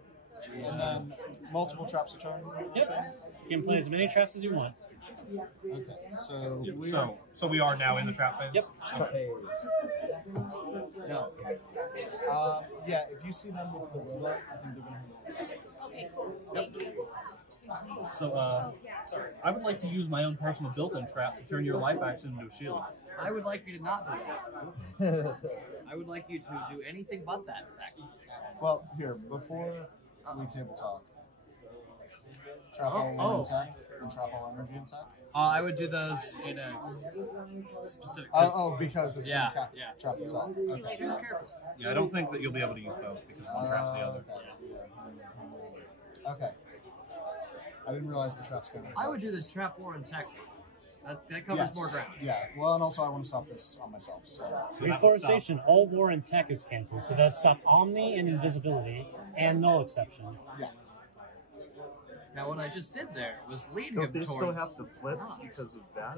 And then multiple traps a turn. Yep. Thing. You can play as many traps as you want. Okay, so So we are now in the trap phase? Yep. Okay. No. Yeah, if you see them with the robot, I think they're gonna Okay, cool. Thank you. So, I would like to use my own personal built-in trap to turn your life action into a shield. I would like you to not do that. I would like you to do anything but that, in fact. Well, here, before we table talk, trap all attack and trap all energy attack. I would do those in a specific. Because it's Yeah, gonna cap yeah. trap itself. Okay. Choose carefully. Yeah, I don't think that you'll be able to use both because one traps the other. Okay. I didn't realize the traps counted. I would do the trap war and tech. That covers more ground. Yeah. Well, and also I want to stop this on myself. So Reforestation, all war and tech is canceled, so that stopped Omni and Invisibility and Null Exception. Yeah. Now, what I just did there was lead Don't him they towards. still have to flip because of that?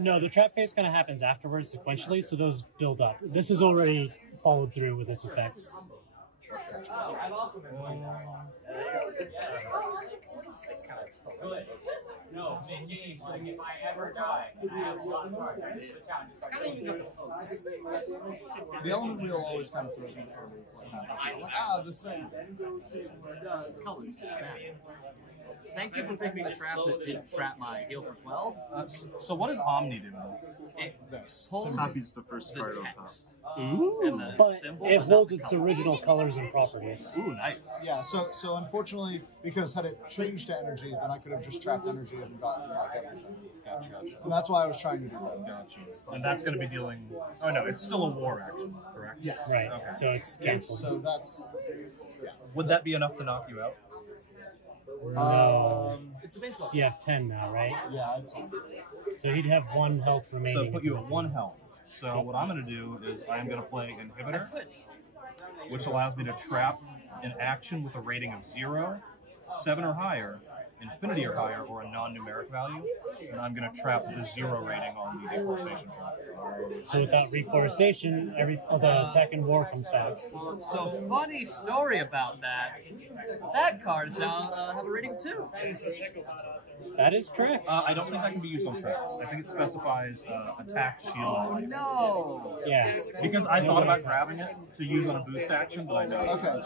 No, the trap phase kind of happens afterwards sequentially, so those build up. This is already followed through with its effects. the element wheel always kind of throws me for a loop. Like, this thing. Colors. Thank you for picking the trap that didn't trap my heal for 12. So what does Omni do? It This. pulls Copies the first the card on top. text. Ooh, And the but symbol, it but not holds the its colors. original colors and properties. Ooh, nice. Yeah. So unfortunately, because had it changed to energy, then I could have just trapped energy and gotten like everything. Gotcha. And that's why I was trying to do that. Gotcha. And that's going to be dealing. Oh no, it's still a war action, correct? Yes. Right, Okay. so it's canceled. So that's. Would that be enough to knock you out? It's a baseball. You have 10 now, right? Yeah. It's, So he'd have 1 health remaining. So put you at 1 health. So what I'm going to do is I'm going to play Inhibitor, which allows me to trap an action with a rating of 0, 7 or higher, infinity or higher, or a non-numeric value, and I'm going to trap the 0 rating on the deforestation trap. So without reforestation, the attack and war comes back. So funny story about that. That card is now have a rating of 2. That is correct. I don't think that can be used on traps. I think it specifies attack, shield, Oh and life. no! Yeah. Because I thought about grabbing it to use on a boost action, but I know. okay.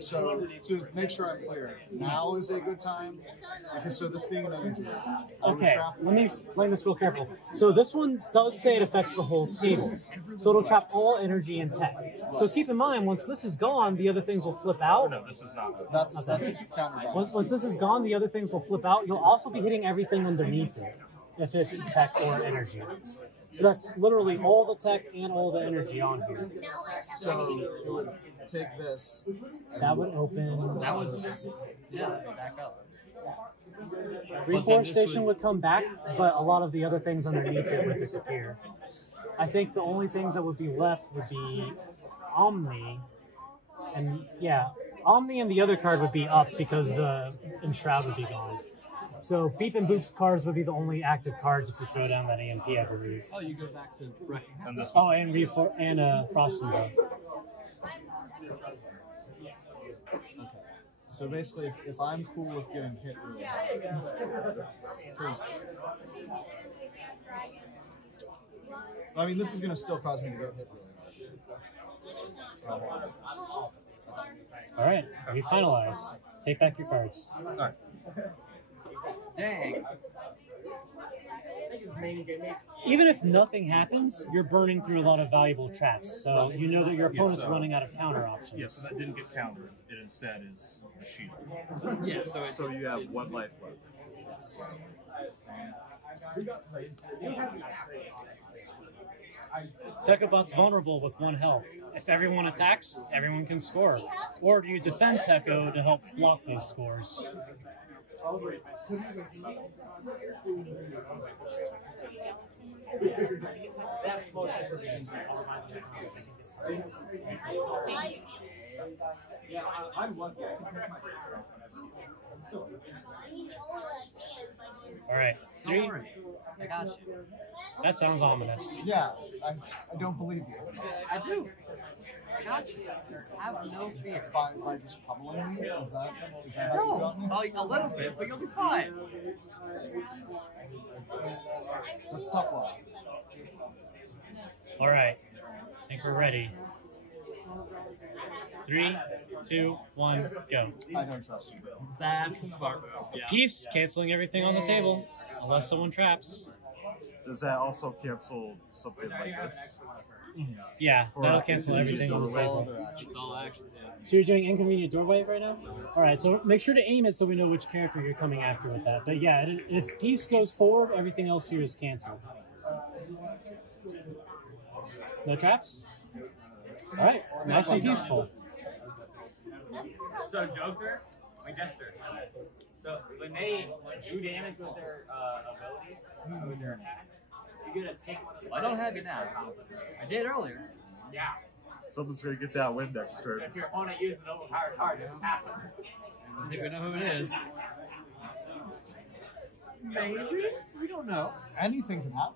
So to make sure I'm clear, now is a good time. Okay. So this being an energy, I would Okay, trap. let me explain this real careful. So this one does say it affects the whole table. So it'll trap all energy and tech. So keep in mind, once this is gone, the other things will flip out. No, this is not. That's countered. Once this is gone, the other things will flip out. You'll also be hitting everything underneath it, if it's tech or energy. So that's literally all the tech and all the energy on here. So it would take this. That would open. That would, yeah, back up. Reforestation would come back, but a lot of the other things underneath it would disappear. I think the only things that would be left would be Omni, and yeah, Omni and the other card would be up because the Enshroud would be gone. So Beep and Boop's cards would be the only active cards if you throw down that EMP, I believe. Oh, you go back to wrecking. And this Oh, and Frost and Bow. So basically, if I'm cool with getting hit really hard, because I mean, this is going to still cause me to get hit really hard. All right, we finalize. Take back your cards. All right. Dang. Even if nothing happens, you're burning through a lot of valuable traps, so you know that your opponent's running out of counter options. Yeah, so that didn't get countered. It instead is the shield. Yeah, so So you have 1 life left. Tekobot's vulnerable with 1 health. If everyone attacks, everyone can score. Or do you defend Teko to help block those scores? That's most information. Yeah, I'm lucky. All right, Don't 3. worry. I got you. That sounds ominous. Yeah, I don't believe you. I do. I got you. Have no fear. By just pummeling me? Is that how you got me? No, a little bit, but you'll be fine. That's tough love. All right, I think we're ready. 3, 2, 1, go. I don't trust you. That's a smart move. Yeah. Peace, canceling everything on the table, unless someone traps. Does that also cancel something like this? Yeah, that'll cancel everything. Just all other actions. It's all actions, yeah. So you're doing inconvenient doorway right now? All right, so make sure to aim it so we know which character you're coming after with that. But yeah, if peace goes forward, everything else here is canceled. No traps? All right, nice and peaceful. So Joker, my jester. So when they do damage with their ability, with their attack, you're gonna take one of the. I don't have it now. I did earlier. Yeah. Someone's gonna get that win next turn. If your opponent uses an overpowered card, just tap them. I think we know who it is. Maybe? We don't know. Anything can happen.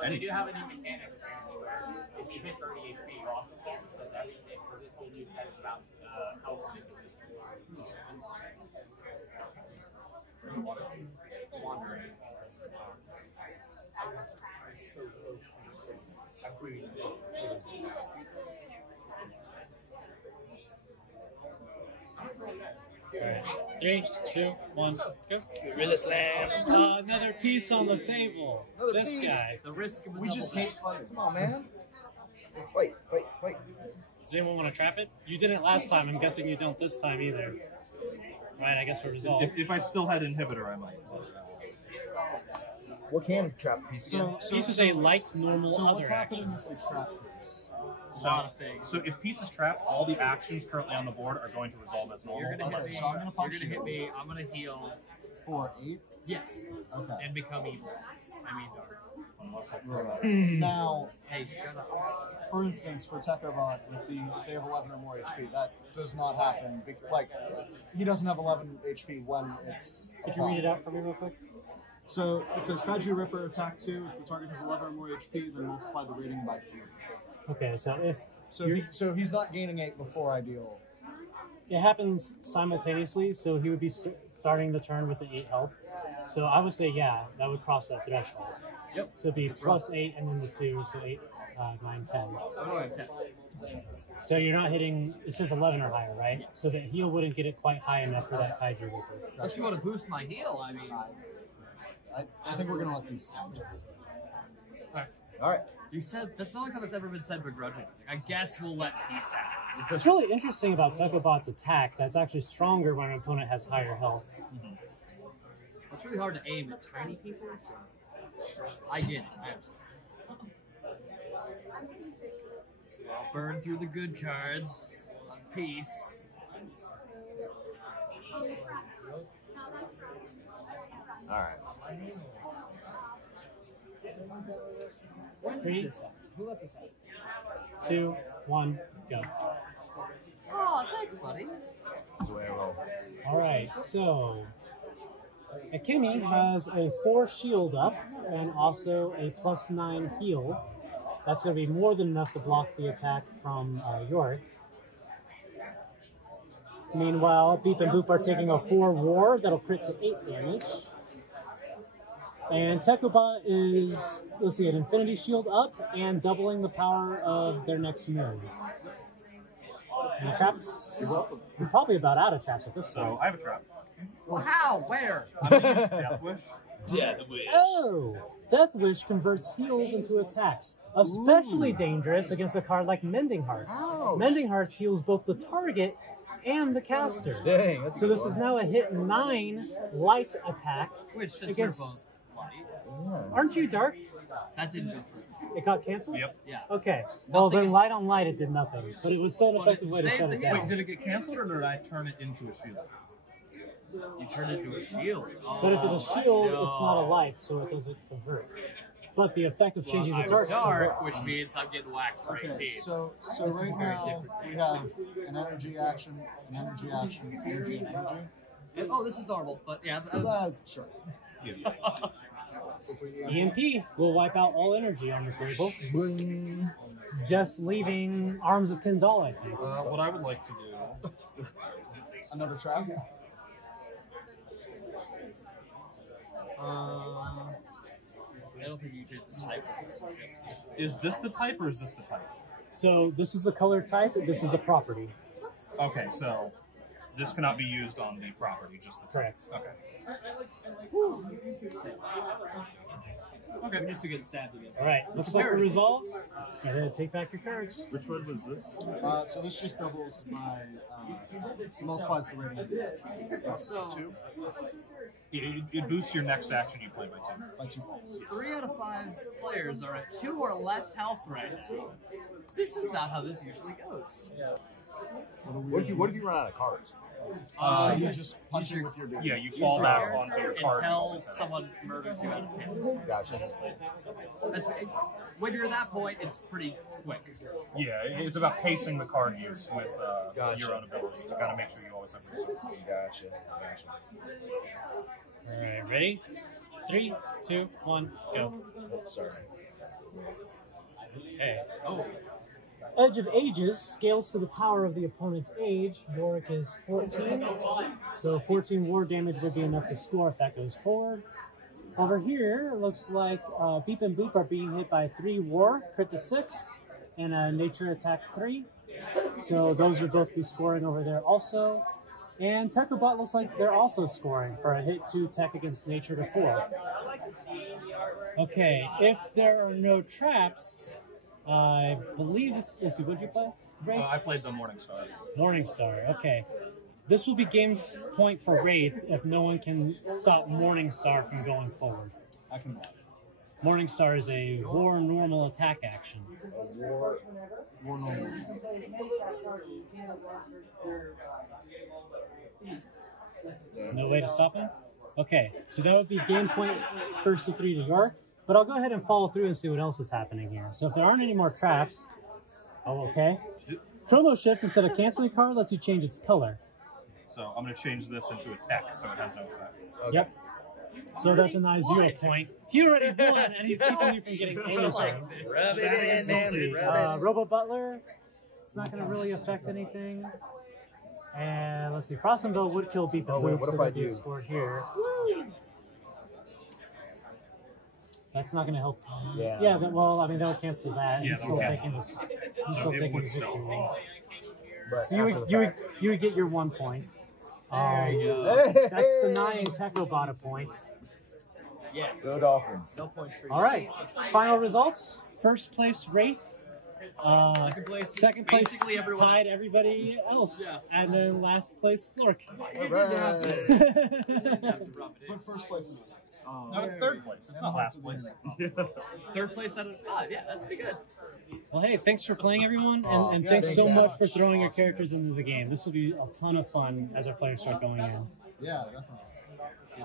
But they do have a new mechanic where if you hit 30 HP, you're off the floor. So everything for this whole new set is about health. Wandering. All right, 3, 2, 1, go. Gorilla slam. Another piece on the table. Another This piece. guy. The risk of a We double just back. hate fighting. Come on, man. Fight. Does anyone want to trap it? You didn't last time. I'm guessing you don't this time either. Right, I guess we're resolved. If I still had inhibitor, I might. What can of trap piece? Peace is a light, normal, So other what's action. happening if we trap this? A lot of things. So if piece is trapped, all the actions currently on the board are going to resolve as normal. You're gonna hit Okay, me. so I'm gonna You're punch gonna hit you. me. I'm gonna heal. For 8? Yes. Okay. And become evil. I mean dark. Right. Now, Hey, shut up. for instance, for Tekobot, if they have 11 or more HP, that does not happen. Like, he doesn't have 11 HP when it's. Could you read it out for me real quick? So it says Kaiju Ripper attack 2. If the target has 11 or more HP, then multiply the rating by 3. Okay, so if So he's not gaining 8 before I deal. it happens simultaneously, so he would be starting the turn with the 8 health. So I would say, yeah, that would cross that threshold. Yep. So it'd be plus 8 and then the 2, so 8, 9, 10. I'm going to 10. So you're not hitting, it says 11 or higher, right? So the heal wouldn't get it quite high enough for that Kaiju Ripper. Unless you want to boost my heal, I mean. I think we're going to let these stand. All right. You said that's the only time it's ever been said begrudgingly. I guess we'll let peace out. What's really interesting about Tekobot's attack, that's actually stronger when an opponent has higher health. It's really hard to aim at tiny people, so I get it. I understand. I'll burn through the good cards on peace. All right. 3, Who let this out? 2, 1, go. Oh, thanks, buddy. That's the way I roll. All right, so Akemi has a 4 shield up and also a +9 heal. That's going to be more than enough to block the attack from York. Meanwhile, Beep and Boop are taking a 4 war that'll crit to 8 damage. And Tekobot is, let's see, an Infinity Shield up and doubling the power of their next move. And the traps? You're welcome. We're probably about out of traps at this point. So I have a trap. Well, how? Where? I'm gonna use Death Wish. Death Wish. Oh! Death Wish converts heals into attacks. Especially dangerous against a card like Mending Hearts. Ouch. Mending Hearts heals both the target and the caster. Dang, that's So this is now a hit 9 light attack. Which, since Against- we're both light, Aren't you dark? that didn't go through. It got canceled? Yep. Yeah. Okay. Well, Nothing then is- light on light it did nothing. But it was still an Well, effective it way to saved shut the it heal. down. Wait, did it get canceled or did I turn it into a shield? You turned it into a shield. But if it's a shield, no. it's not a life, so it doesn't convert. but the effect of changing the dark. Dark, which means I'm getting whacked for 18. Okay, so right now we have an energy action, an energy action, energy, and energy. Oh, this is normal, but yeah. Sure. EMP will wipe out all energy on the table, just leaving Arms of Kindle, I think. What I would like to do... Another trap? I don't think you changed the type. Is this the type or is this the type? So this is the color type, this is the property. Okay, so this cannot be used on the property, just the type. Correct. Okay. Okay, I'm used to getting stabbed again. All right, looks like we're resolved. Go ahead, take back your cards. Which one was this? So this just doubles by multiplies the rating. So 2 It boosts your next action you play by 2. by 2 points. 3 out of 5 players are at 2 or less health rates. This is not how this usually goes. What if you run out of cards? You just punch it with your dude. Yeah, you fall back onto your card. Until someone murders you. Gotcha. When you're at that point, it's pretty quick. Yeah, it's about pacing the card use with Gotcha. your own ability to kind of make sure you always have resources. Gotcha. All right, ready? 3, 2, 1, go. Oh, sorry. Okay. Oh. Edge of Ages scales to the power of the opponent's age. Yorick is 14, so 14 war damage would be enough to score if that goes forward. Over here, it looks like Beep and Boop are being hit by 3 war, crit to 6, and a nature attack 3. So those would both be scoring over there also. And Techobot looks like they're also scoring for a hit 2 tech against nature to 4. Okay, if there are no traps, I believe this is. What did you play? Wraith? I played the Morningstar. Morningstar. Okay. This will be game's point for Wraith if no one can stop Morningstar from going forward. I can. Morningstar is a war normal attack action. War normal. No way to stop him? Okay, so that would be game point first to 3 to York. But I'll go ahead and follow through and see what else is happening here. So if there aren't any more traps, okay. Chrono Shift, instead of canceling a card, lets you change its color. So I'm going to change this into a tech so it has no effect. Okay. Yep. So that denies you a point. He already won, and he's keeping you from getting anything. Rub it in, man. Robo Butler, it's not going to really affect anything. And let's see, Frost and Bow would kill Beep and Boop, what so if I that'd be a do? score here. That's not going to help. Yeah. Yeah. Well, I mean, that would cancel that. Yeah, He's still taking this. He's still taking the victory. But So you would get your 1 point. There you go. That's denying Techobot a point. Yes. Go Dolphins. No points for you. All right. Final results. First place Wraith. Second place basically everyone tied else. everybody else. Yeah. And then last place Flork. All right. Put first place in. No, it's third place. It's not last place. Third place out of 5. Yeah, that's pretty good. Well, hey, thanks for playing, everyone, and Yeah, thanks so thanks. much for throwing your characters into the game. This will be a ton of fun as our players start going in. Yeah, definitely.